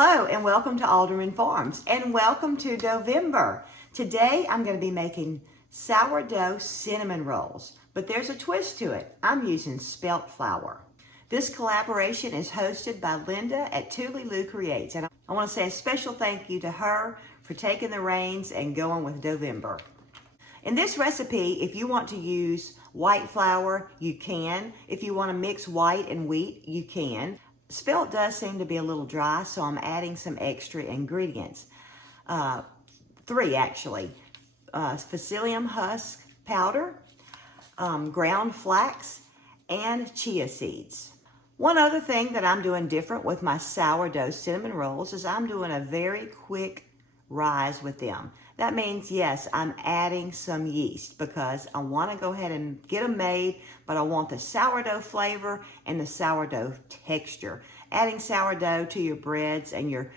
Hello and welcome to Alderman Farms and welcome to Doughvember. Today I'm going to be making sourdough cinnamon rolls, but there's a twist to it. I'm using spelt flour. This collaboration is hosted by Linda at Lou Creates, and I want to say a special thank you to her for taking the reins and going with Doughvember. In this recipe, if you want to use white flour, you can. If you want to mix white and wheat, you can. Spelt does seem to be a little dry, so I'm adding some extra ingredients. 3 actually. Psyllium husk powder, ground flax, and chia seeds. One other thing that I'm doing different with my sourdough cinnamon rolls is I'm doing a very quick rise with them. That means, yes, I'm adding some yeast because I want to go ahead and get them made, but I want the sourdough flavor and the sourdough texture. Adding sourdough to your breads and your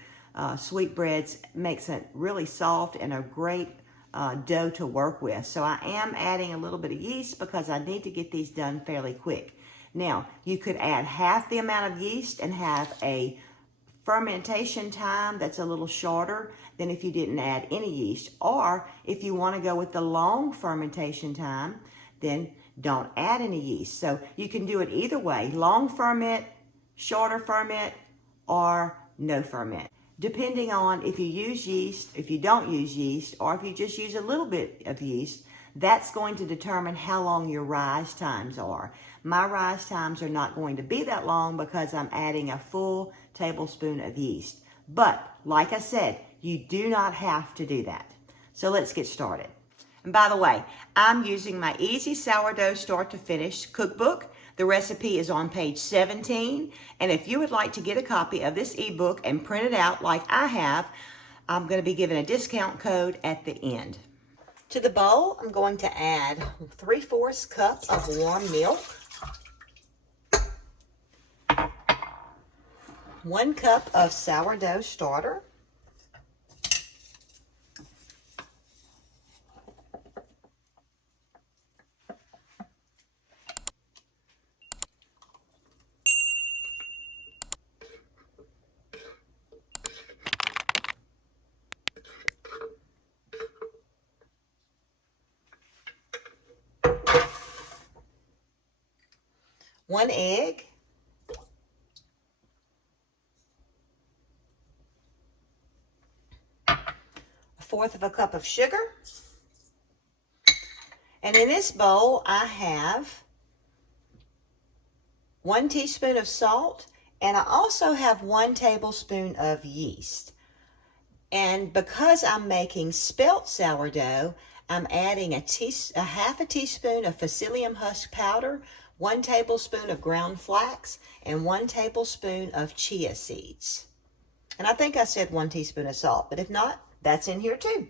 sweet breads makes it really soft and a great dough to work with. So I am adding a little bit of yeast because I need to get these done fairly quick. Now, you could add half the amount of yeast and have a fermentation time that's a little shorter than if you didn't add any yeast. Or if you want to go with the long fermentation time, then don't add any yeast. So you can do it either way, long ferment, shorter ferment, or no ferment. Depending on if you use yeast, if you don't use yeast, or if you just use a little bit of yeast, that's going to determine how long your rise times are. My rise times are not going to be that long because I'm adding a full tablespoon of yeast. But like I said, you do not have to do that. So let's get started. And by the way, I'm using my Easy Sourdough Start to Finish cookbook. The recipe is on page 17. And if you would like to get a copy of this ebook and print it out like I have, I'm going to be giving a discount code at the end. To the bowl, I'm going to add 3/4 cup of warm milk, 1 cup of sourdough starter, one egg, a 1/4 of a cup of sugar, and in this bowl I have 1 teaspoon of salt, and I also have 1 tablespoon of yeast. And because I'm making spelt sourdough, I'm adding a 1/2 teaspoon of Psyllium husk powder, 1 tablespoon of ground flax, and 1 tablespoon of chia seeds. And I think I said 1 teaspoon of salt, but if not, that's in here too.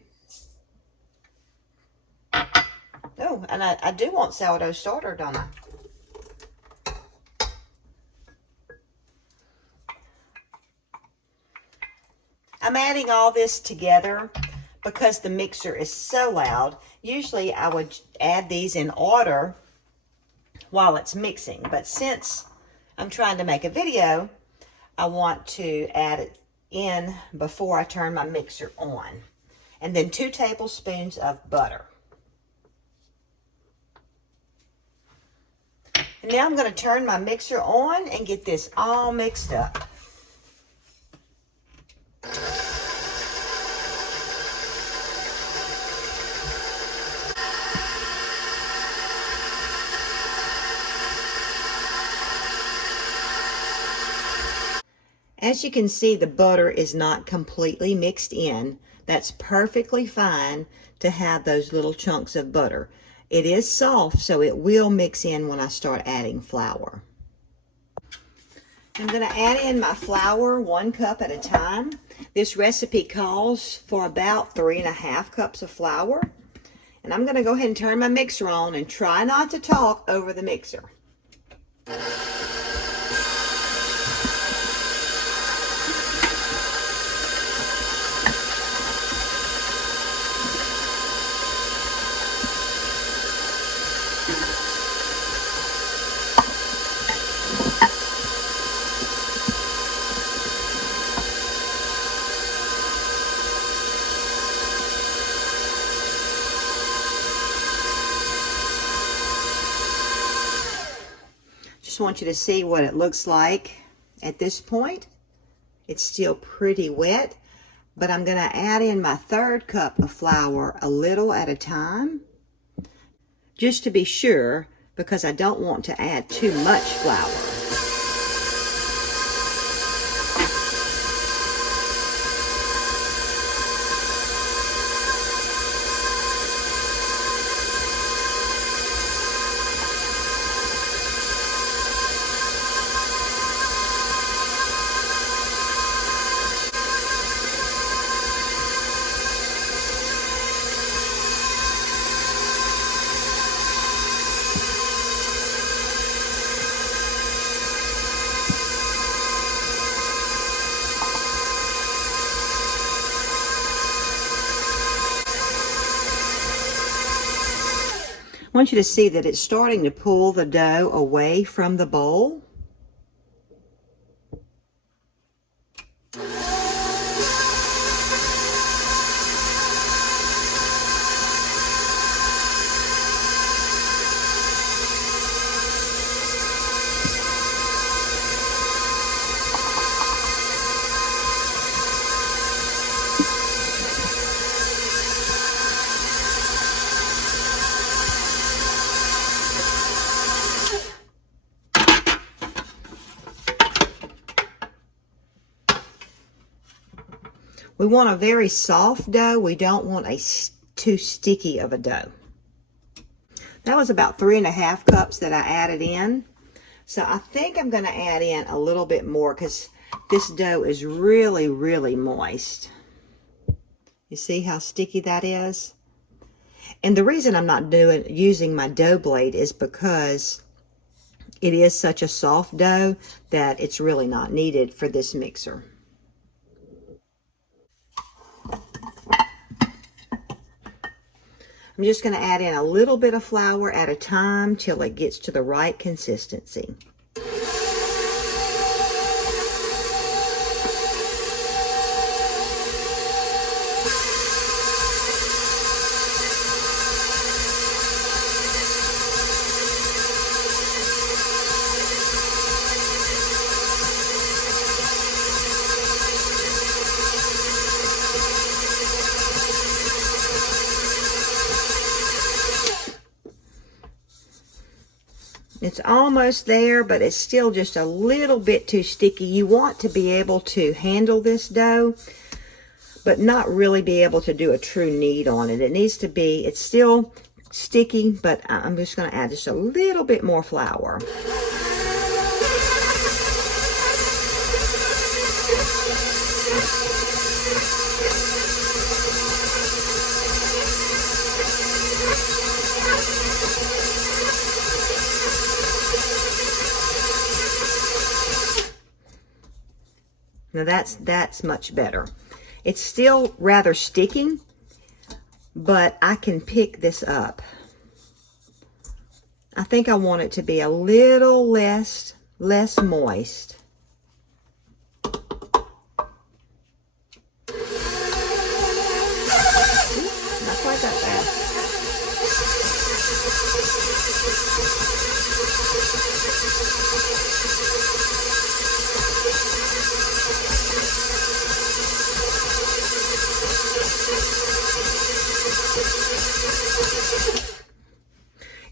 Oh, and I do want sourdough starter, don't I? I'm adding all this together because the mixer is so loud. Usually I would add these in order while it's mixing, but since I'm trying to make a video, I want to add it in before I turn my mixer on. And then 2 tablespoons of butter. And now I'm going to turn my mixer on and get this all mixed up. As you can see, the butter is not completely mixed in. That's perfectly fine to have those little chunks of butter. It is soft, so it will mix in when I start adding flour. I'm going to add in my flour 1 cup at a time. This recipe calls for about 3.5 cups of flour. And I'm going to go ahead and turn my mixer on and try not to talk over the mixer. want you to see what it looks like at this point. It's still pretty wet, but I'm going to add in my 1/3 cup of flour a little at a time, just to be sure, because I don't want to add too much flour. I want you to see that it's starting to pull the dough away from the bowl. We want a very soft dough. We don't want too sticky of a dough. That was about 3½ cups that I added in. So I think I'm going to add in a little bit more because this dough is really, really moist. You see how sticky that is? And the reason I'm not using my dough blade is because it is such a soft dough that it's really not needed for this mixer. I'm just going to add in a little bit of flour at a time till it gets to the right consistency. It's almost there, but it's still just a little bit too sticky. You want to be able to handle this dough, but not really be able to do a true knead on it. It needs to be, it's still sticky, but I'm just going to add just a little bit more flour. Now that's much better. It's still rather sticky, but I can pick this up. I think I want it to be a little less moist. Not quite that fast.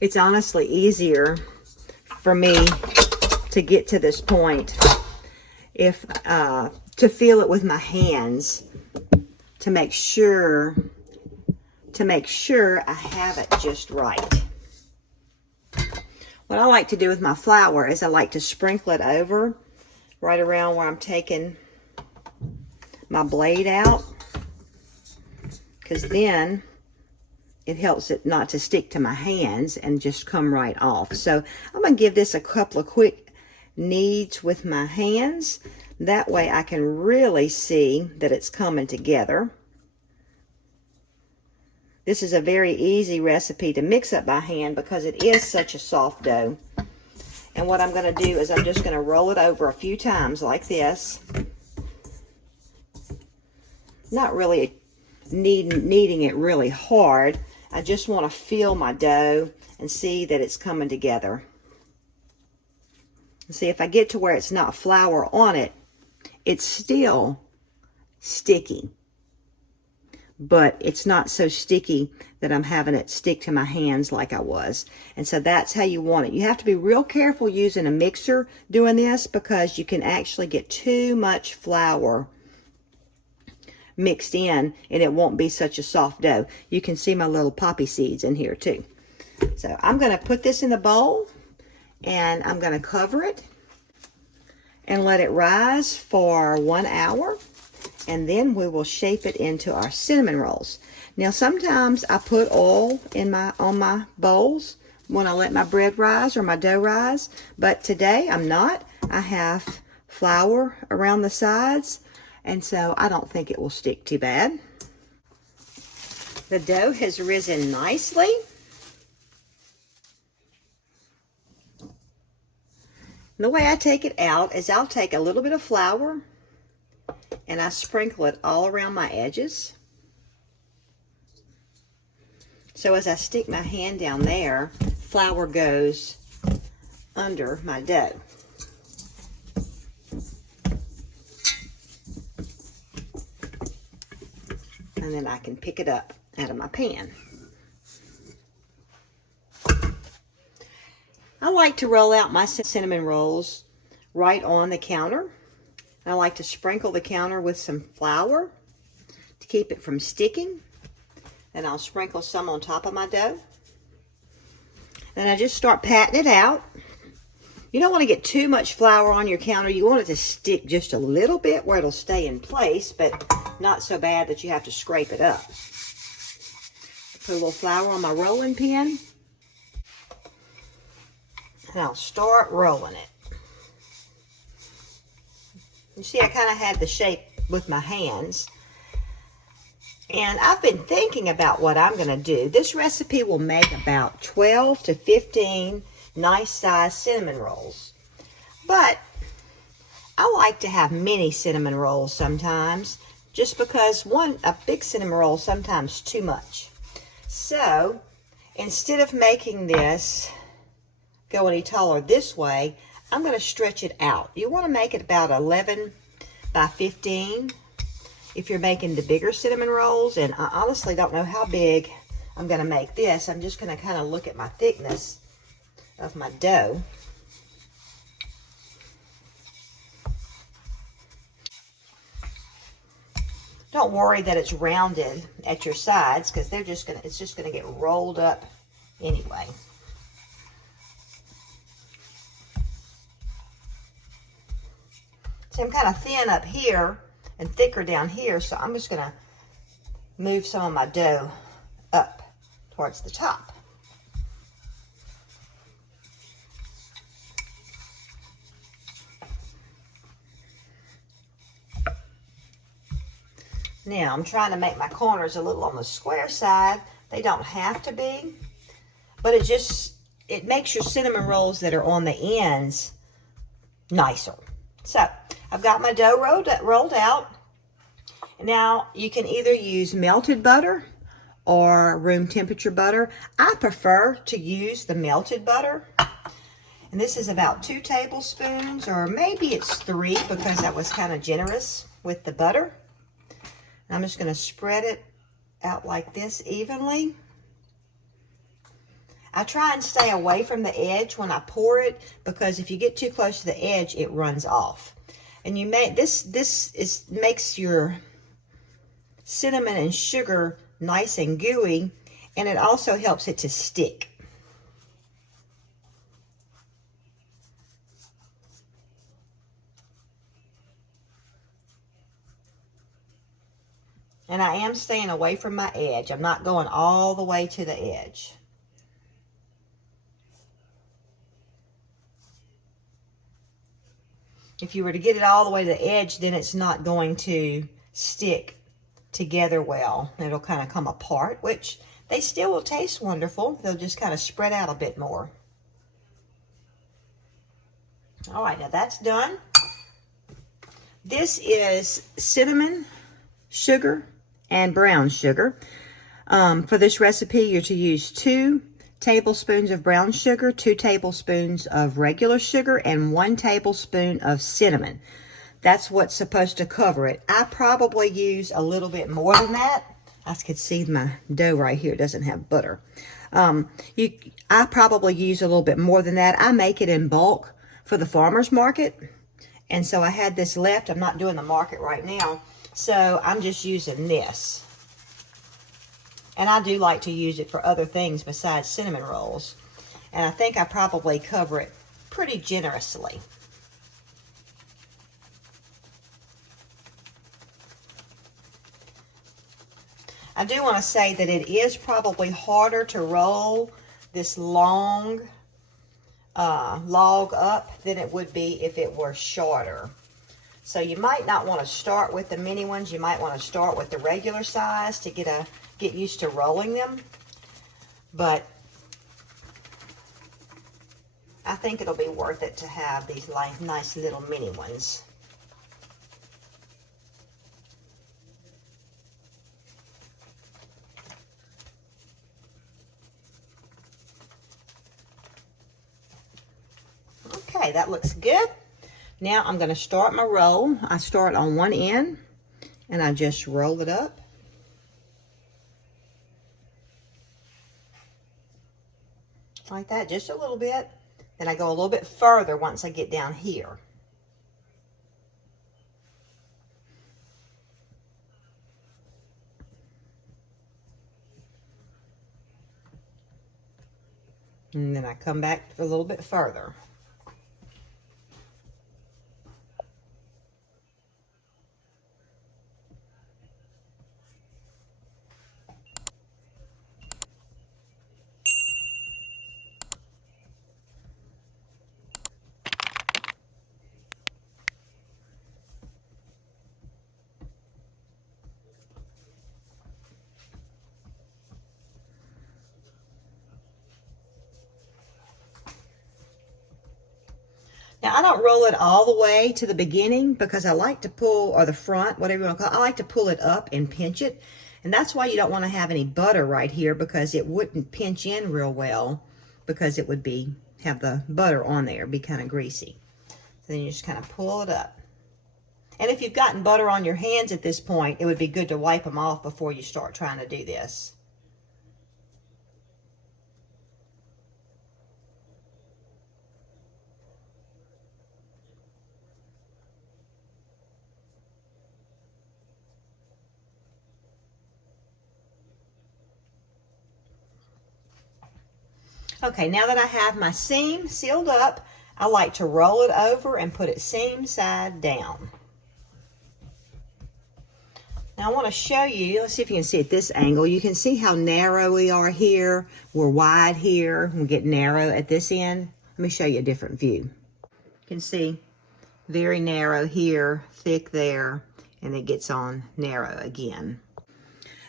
It's honestly easier for me to get to this point if to feel it with my hands to make sure I have it just right. What I like to do with my flour is I like to sprinkle it over right around where I'm taking my blade out, because then it helps it not to stick to my hands and just come right off. So I'm going to give this a couple of quick kneads with my hands. That way I can really see that it's coming together. This is a very easy recipe to mix up by hand because it is such a soft dough. And what I'm going to do is I'm just going to roll it over a few times like this. Not really kneading it really hard. I just want to feel my dough and see that it's coming together. See, if I get to where it's not flour on it, it's still sticky. But it's not so sticky that I'm having it stick to my hands like I was. And so that's how you want it. You have to be real careful using a mixer doing this, because you can actually get too much flour mixed in and it won't be such a soft dough. You can see my little poppy seeds in here too. So I'm going to put this in the bowl and I'm going to cover it and let it rise for 1 hour. And then we will shape it into our cinnamon rolls. Now sometimes I put oil on my bowls when I let my bread rise or my dough rise, but today I'm not. I have flour around the sides, and so I don't think it will stick too bad. The dough has risen nicely. The way I take it out is I'll take a little bit of flour and I sprinkle it all around my edges. So as I stick my hand down there, flour goes under my dough. And then I can pick it up out of my pan. I like to roll out my cinnamon rolls right on the counter. I like to sprinkle the counter with some flour to keep it from sticking. And I'll sprinkle some on top of my dough. And I just start patting it out. You don't want to get too much flour on your counter. You want it to stick just a little bit where it'll stay in place, but not so bad that you have to scrape it up. Put a little flour on my rolling pin. And I'll start rolling it. You see, I kind of had the shape with my hands. And I've been thinking about what I'm going to do. This recipe will make about 12 to 15 nice sized cinnamon rolls. But I like to have mini cinnamon rolls sometimes, just because a big cinnamon roll is sometimes too much. So instead of making this go any taller this way, I'm going to stretch it out. You want to make it about 11 by 15 if you're making the bigger cinnamon rolls. And I honestly don't know how big I'm going to make this. I'm just going to kind of look at my thickness of my dough. Don't worry that it's rounded at your sides, because it's just going to get rolled up anyway. I'm kind of thin up here and thicker down here, so I'm just going to move some of my dough up towards the top. Now I'm trying to make my corners a little on the square side. They don't have to be, but it makes your cinnamon rolls that are on the ends nicer. So I've got my dough rolled out. Now you can either use melted butter or room temperature butter. I prefer to use the melted butter. And this is about 2 tablespoons, or maybe it's 3 because I was kind of generous with the butter. And I'm just going to spread it out like this evenly. I try and stay away from the edge when I pour it, because if you get too close to the edge, it runs off. And you may makes your cinnamon and sugar nice and gooey, and it also helps it to stick. And I am staying away from my edge. I'm not going all the way to the edge. If you were to get it all the way to the edge, then it's not going to stick together well. It'll kind of come apart, which they still will taste wonderful. They'll just kind of spread out a bit more. All right, now that's done. This is cinnamon, sugar, and brown sugar. For this recipe, you're to use 2 tablespoons of brown sugar, 2 tablespoons of regular sugar, and 1 tablespoon of cinnamon. That's what's supposed to cover it. I probably use a little bit more than that. I could see my dough right here. It doesn't have butter. I probably use a little bit more than that. I make it in bulk for the farmer's market. And so I had this left. I'm not doing the market right now. So I'm just using this. And I do like to use it for other things besides cinnamon rolls. And I think I probably cover it pretty generously. I do want to say that it is probably harder to roll this long log up than it would be if it were shorter. So you might not want to start with the mini ones. You might want to start with the regular size to get used to rolling them. But I think it'll be worth it to have these nice little mini ones. Okay, that looks good. Now I'm going to start my roll. I start on one end and I just roll it up. Like that, just a little bit. Then I go a little bit further once I get down here. And then I come back a little bit further. Now, I don't roll it all the way to the beginning because I like to pull, or the front, whatever you want to call it, I like to pull it up and pinch it. And that's why you don't want to have any butter right here, because it wouldn't pinch in real well because it would have the butter on there, be kind of greasy. So then you just kind of pull it up. And if you've gotten butter on your hands at this point, it would be good to wipe them off before you start trying to do this. Okay, now that I have my seam sealed up, I like to roll it over and put it seam side down. Now I want to show you, let's see if you can see at this angle, you can see how narrow we are here. We're wide here, we get narrow at this end. Let me show you a different view. You can see very narrow here, thick there, and it gets on narrow again.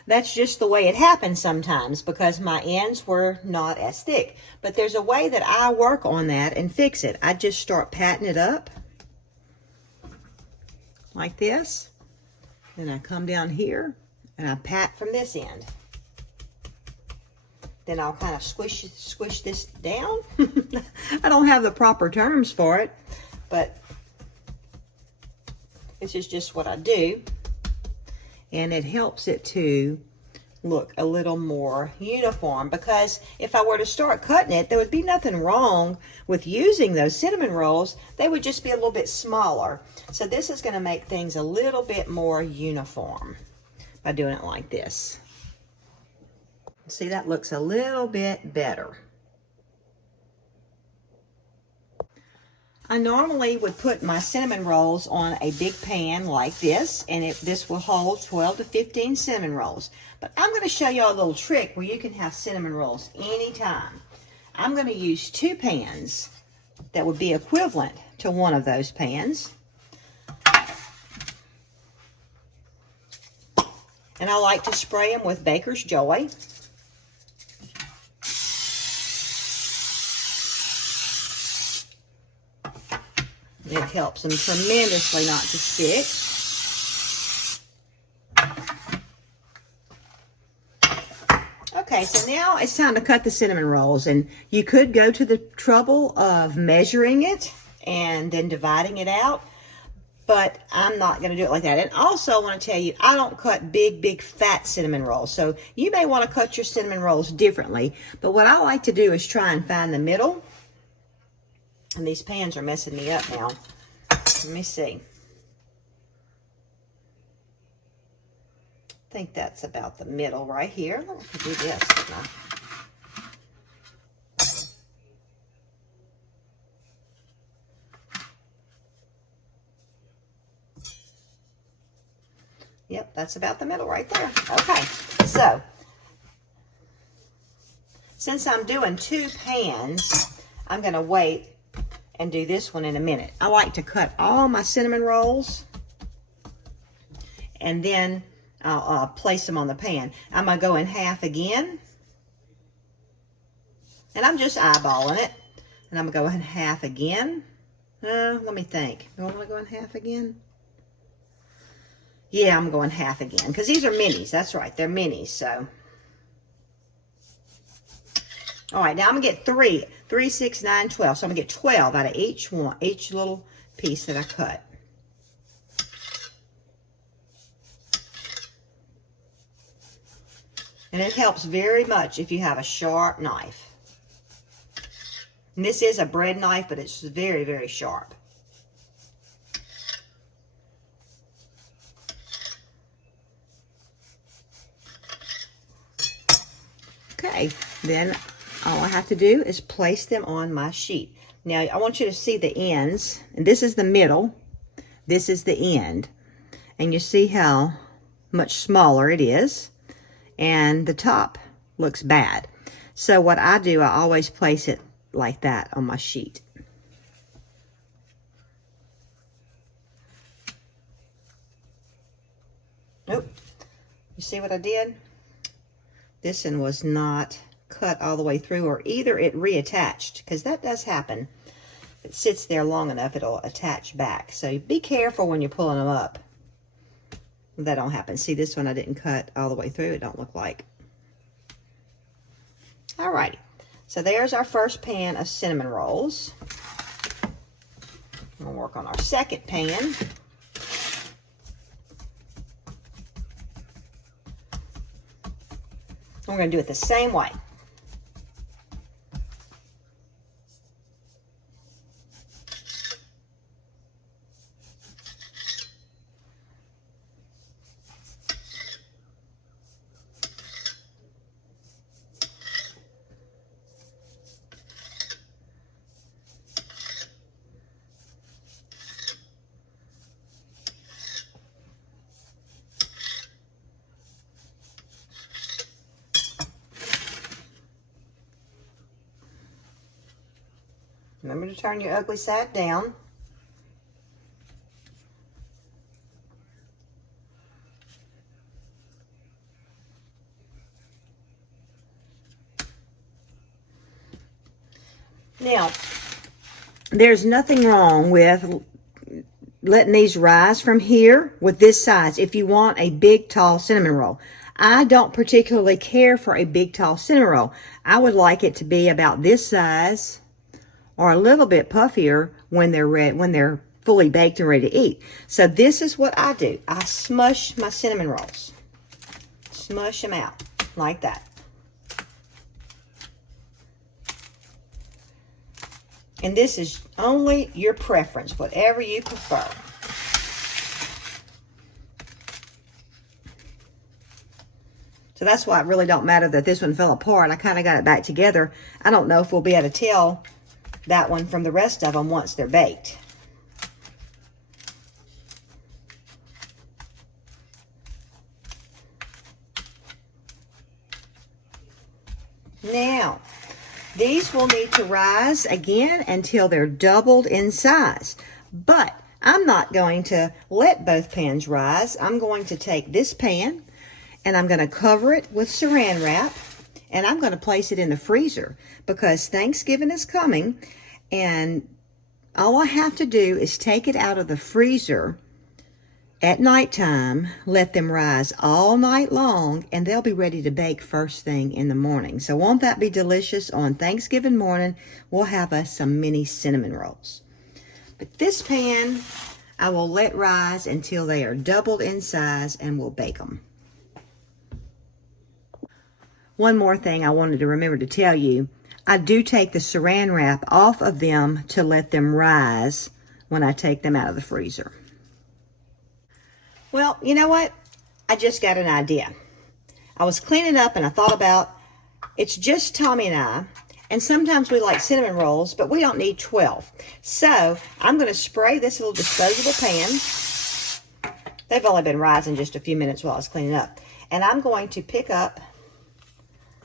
That's just the way it happens sometimes because my ends were not as thick. But there's a way that I work on that and fix it. I just start patting it up like this. Then I come down here and I pat from this end. Then I'll kind of squish this down. I don't have the proper terms for it, but this is just what I do. And it helps it to look a little more uniform, because if I were to start cutting it, there would be nothing wrong with using those cinnamon rolls. They would just be a little bit smaller. So this is going to make things a little bit more uniform by doing it like this. See, that looks a little bit better. I normally would put my cinnamon rolls on a big pan like this, and this will hold 12 to 15 cinnamon rolls. But I'm going to show you a little trick where you can have cinnamon rolls anytime. I'm going to use 2 pans that would be equivalent to one of those pans. And I like to spray them with Baker's Joy. It helps them tremendously not to stick. Okay, so now it's time to cut the cinnamon rolls, and you could go to the trouble of measuring it and then dividing it out, but I'm not going to do it like that. And also I want to tell you, I don't cut big fat cinnamon rolls, so you may want to cut your cinnamon rolls differently, but what I like to do is try and find the middle, and these pans are messing me up now. Let me see. I think that's about the middle right here. Let me do this. Yep, that's about the middle right there. Okay, so since I'm doing 2 pans, I'm going to wait and do this one in a minute. I like to cut all my cinnamon rolls, and then I'll place them on the pan. I'm going to go in half again, and I'm just eyeballing it, and I'm going to go in half again. Let me think. Do I want to go in half again? Yeah, I'm going half again, because these are minis. That's right, they're minis, so. All right, now I'm going to get 3, 6, 9, 12. So I'm going to get 12 out of each little piece that I cut. And it helps very much if you have a sharp knife. And this is a bread knife, but it's very sharp. Okay, then all I have to do is place them on my sheet. Now, I want you to see the ends, and this is the middle, this is the end. And you see how much smaller it is, and the top looks bad. So what I do, I always place it like that on my sheet. Nope. You see what I did? This one was not cut all the way through, or either it reattached, because that does happen. If it sits there long enough, it'll attach back. So be careful when you're pulling them up. That don't happen. See, this one I didn't cut all the way through. It don't look like. Alrighty. So there's our first pan of cinnamon rolls. We'll work on our second pan. We're going to do it the same way. Remember to turn your ugly side down. Now, there's nothing wrong with letting these rise from here with this size if you want a big, tall cinnamon roll. I don't particularly care for a big, tall cinnamon roll. I would like it to be about this size, or a little bit puffier when they're ready, when they're fully baked and ready to eat. So this is what I do. I smush my cinnamon rolls. Smush them out like that. And this is only your preference, whatever you prefer. So that's why it really don't matter that this one fell apart. I kind of got it back together. I don't know if we'll be able to tell that one from the rest of them once they're baked. Now, these will need to rise again until they're doubled in size. But I'm not going to let both pans rise. I'm going to take this pan and I'm going to cover it with saran wrap, and I'm going to place it in the freezer because Thanksgiving is coming, and all I have to do is take it out of the freezer At nighttime, let them rise all night long, and they'll be ready to bake first thing in the morning. So won't that be delicious? On Thanksgiving morning, we'll have us some mini cinnamon rolls. But this pan, I will let rise until they are doubled in size, and we'll bake them. One more thing I wanted to remember to tell you. I do take the saran wrap off of them to let them rise when I take them out of the freezer. Well, you know what? I just got an idea. I was cleaning up and I thought about, it's just Tommy and sometimes we like cinnamon rolls, but we don't need 12. So I'm going to spray this little disposable pan. They've only been rising just a few minutes while I was cleaning up. And I'm going to pick up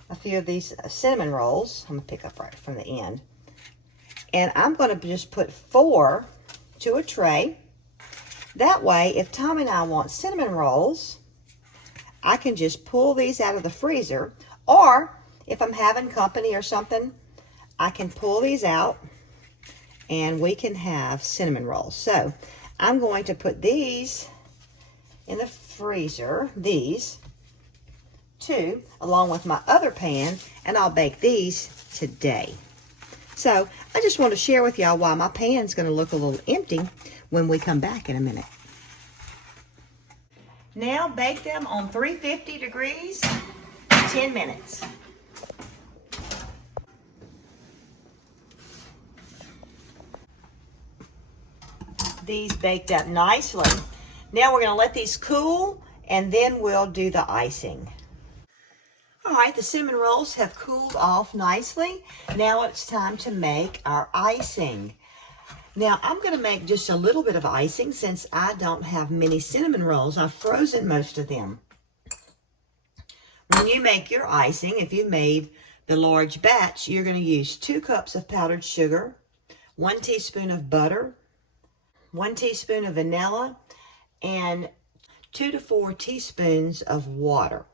a few of these cinnamon rolls. I'm going to pick up right from the end. And I'm going to just put 4 to a tray. That way, if Tom and I want cinnamon rolls, I can just pull these out of the freezer. Or, if I'm having company or something, I can pull these out and we can have cinnamon rolls. So, I'm going to put these in the freezer, these 2, along with my other pan, and I'll bake these today. So, I just want to share with y'all why my pan's going to look a little empty when we come back in a minute. Now bake them on 350 degrees, 10 minutes. These baked up nicely. Now we're going to let these cool, and then we'll do the icing. All right, the cinnamon rolls have cooled off nicely. Now it's time to make our icing. Now, I'm going to make just a little bit of icing since I don't have many cinnamon rolls. I've frozen most of them. When you make your icing, if you made the large batch, you're going to use 2 cups of powdered sugar, 1 teaspoon of butter, 1 teaspoon of vanilla, and 2 to 4 teaspoons of water.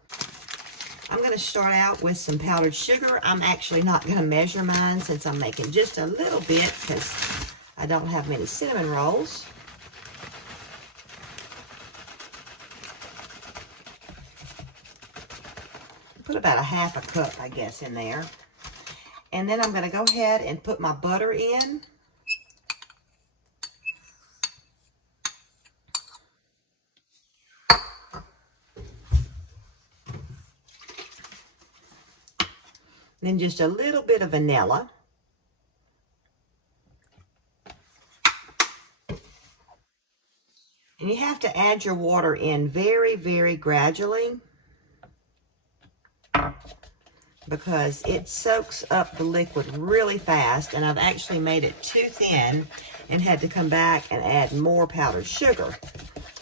I'm going to start out with some powdered sugar. I'm actually not going to measure mine since I'm making just a little bit because I don't have many cinnamon rolls. Put about a half a cup, I guess, in there. And then I'm going to go ahead and put my butter in. Then just a little bit of vanilla. And you have to add your water in very, very gradually because it soaks up the liquid really fast, and I've actually made it too thin and had to come back and add more powdered sugar.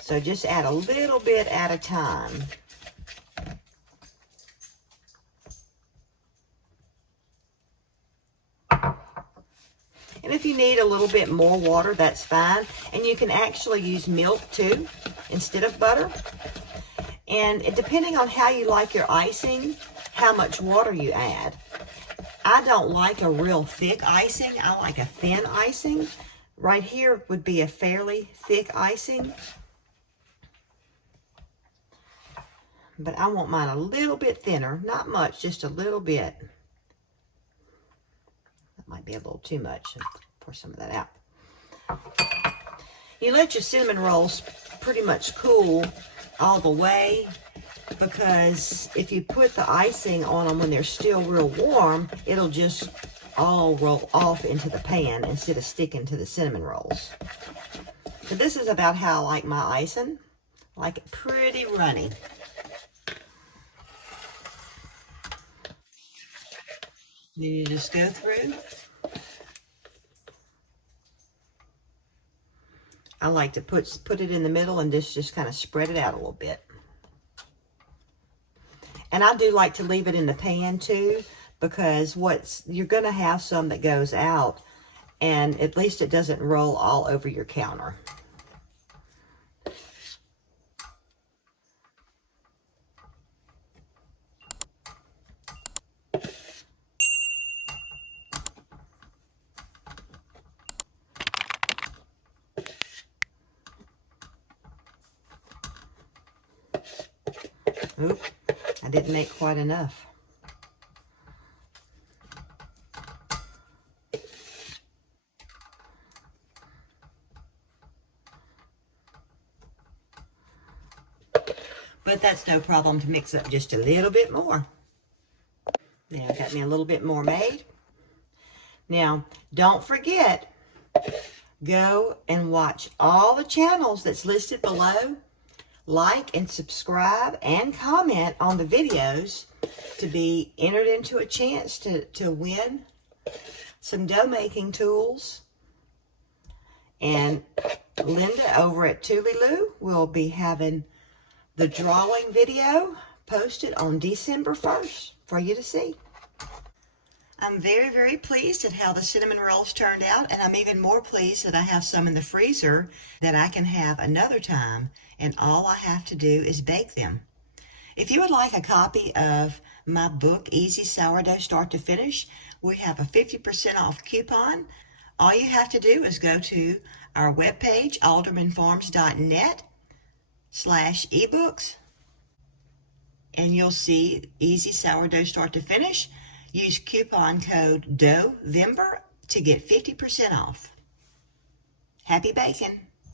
So just add a little bit at a time. And if you need a little bit more water, that's fine. And you can actually use milk too, instead of butter. And depending on how you like your icing, how much water you add. I don't like a real thick icing. I like a thin icing. Right here would be a fairly thick icing. But I want mine a little bit thinner. Not much, just a little bit. Might be a little too much. Pour some of that out. You let your cinnamon rolls pretty much cool all the way, because if you put the icing on them when they're still real warm, it'll just all roll off into the pan instead of sticking to the cinnamon rolls. So this is about how I like my icing. I like it pretty runny. Then you just go through. I like to put it in the middle and just kind of spread it out a little bit. And I do like to leave it in the pan too, because you're going to have some that goes out, and at least it doesn't roll all over your counter. Oop, I didn't make quite enough. But that's no problem to mix up just a little bit more. Now I've got me a little bit more made. Now, don't forget, go and watch all the channels that's listed below. Like and subscribe and comment on the videos to be entered into a chance to win some dough making tools. And Linda over at Tuliloo will be having the drawing video posted on December 1st for you to see. I'm very, very pleased at how the cinnamon rolls turned out, and I'm even more pleased that I have some in the freezer that I can have another time, and all I have to do is bake them. If you would like a copy of my book, Easy Sourdough Start to Finish, we have a 50% off coupon. All you have to do is go to our webpage, aldermanfarms.net/ebooks, and you'll see Easy Sourdough Start to Finish. Use coupon code Doughvember to get 50% off. Happy baking!